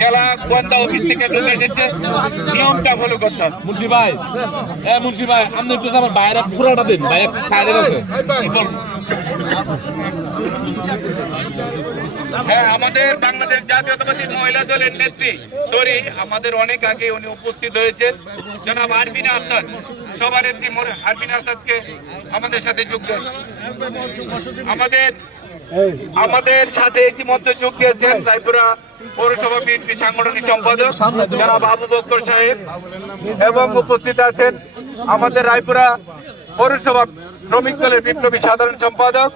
জেলা গোয়েন্দা অফিস থেকে ঢুকে এসেছে, নিয়মটা ফলো করতে হবে। মুন্সি ভাই, মুন্সি ভাই, আপনি একটু আমার বাইরে পুরোটা দিন, ভাই এক সাইডে আছে। হ্যাঁ, আমাদের বাংলাদেশ জাতীয়তাবাদী মহিলা দলের নেত্রী সরি আমাদের অনেক আগে উনি উপস্থিত হয়েছেন, জনাব আরবিনা আসাদ, সভানেত্রী আরবিনা আসাদকে আমাদের সাথে যোগ দেন। আমাদের সাথে ইতিমধ্যে যোগ দিয়েছেন রায়পুরা পৌরসভা বিএনপি সাংগঠনিক সম্পাদক জনাব আবু বকর সাহেব, এবং উপস্থিত আছেন আমাদের রায়পুরা পৌরসভা শ্রমিক দলের বিপ্লবী সাধারণ সম্পাদক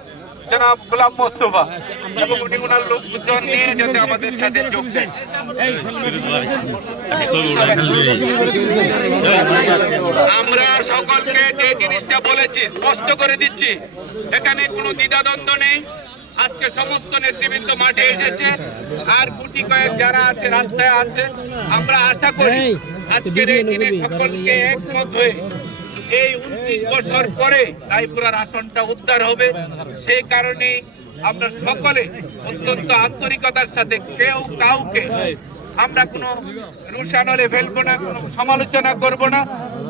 জনাব গোলাম মোস্তফা, এবং উনি ওনার লোকজন নিয়ে যাতে আমাদের সাথে যোগ দেন। আমরা সকলকে যে জিনিসটা বলেছি স্পষ্ট করে দিচ্ছি, এখানে কোনো দ্বিধাদ্বন্দ্ব নেই। আজকে সমস্ত নেতৃবৃন্দ মাঠে এসেছে, আর গুটি কয়েক যারা আছে রাস্তায় আছে। আমরা আশা করি আজকের এই দিনে সকলকে একমত হয়ে এই 29 বছর পরে রায়পুরার আসনটা উদ্ধার হবে। সেই কারণে আমরা সকলে অত্যন্ত আন্তরিকতার সাথে কেউ কাউকে আমরা কোনো রুশানলে ফেলবো না, কোনো সমালোচনা করব না,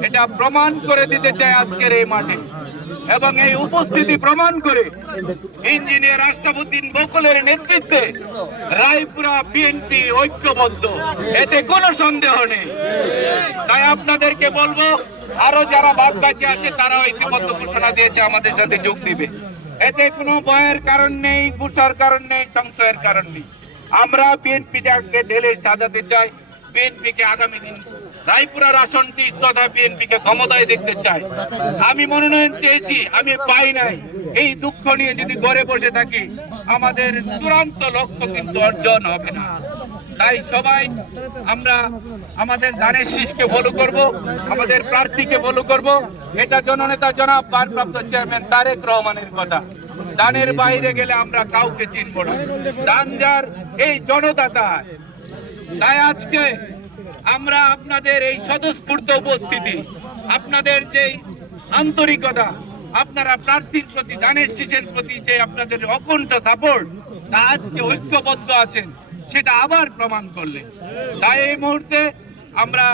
এটা প্রমাণ করে দিতে চাই আজকের এই মাঠে। এবং এই উপস্থিতি প্রমাণ করে ইঞ্জিনিয়ার আশরাফুদ্দিন বকুলের নেতৃত্বে রায়পুরা বিএনপি ঐক্যবদ্ধ, এতে কোনো সন্দেহ নেই। তাই আপনাদেরকে বলবো, আরো যারা বাদ বাকি আছে তারাও ইতিমধ্যে ঘোষণা দিয়েছে আমাদের সাথে যোগ দিবে। এতে কোনো ভয়ের কারণ নেই, গুসার কারণ নেই, সংশয়ের কারণ নেই। আমরা বিএনপিটাকে ঢেলে সাজাতে চাই, বিএনপিকে আগামী দিন রায়পুরার আসনটি তথা বিএনপিকে ক্ষমতায় দেখতে চাই। আমি মনোনয়ন চেয়েছি, আমি পাই নাই, এই দুঃখ নিয়ে যদি ঘরে বসে থাকি আমাদের চূড়ান্ত লক্ষ্য কিন্তু অর্জন হবে না। তাই সবাই আমরা আমাদের ধানের শীষকে ফলো করব, আমাদের প্রার্থীকে ফলো করব। এটা জননেতা জনাব ভারপ্রাপ্ত চেয়ারম্যান তারেক রহমানের কথা। ডানের বাইরে গেলে আমরা কাউকে চিনব না, ডান যার এই জনদাতা। তাই আজকে আমরা আপনাদের এই স্বতঃস্ফূর্ত উপস্থিতি, আপনাদের যে আন্তরিকতা, আপনারা প্রার্থীর প্রতি ধানের শীষের প্রতি যে আপনাদের অকুণ্ঠ সাপোর্ট, তা আজকে ঐক্যবদ্ধ আছেন সেটা আবার প্রমাণ করলেন। তাই এই মুহূর্তে আমরা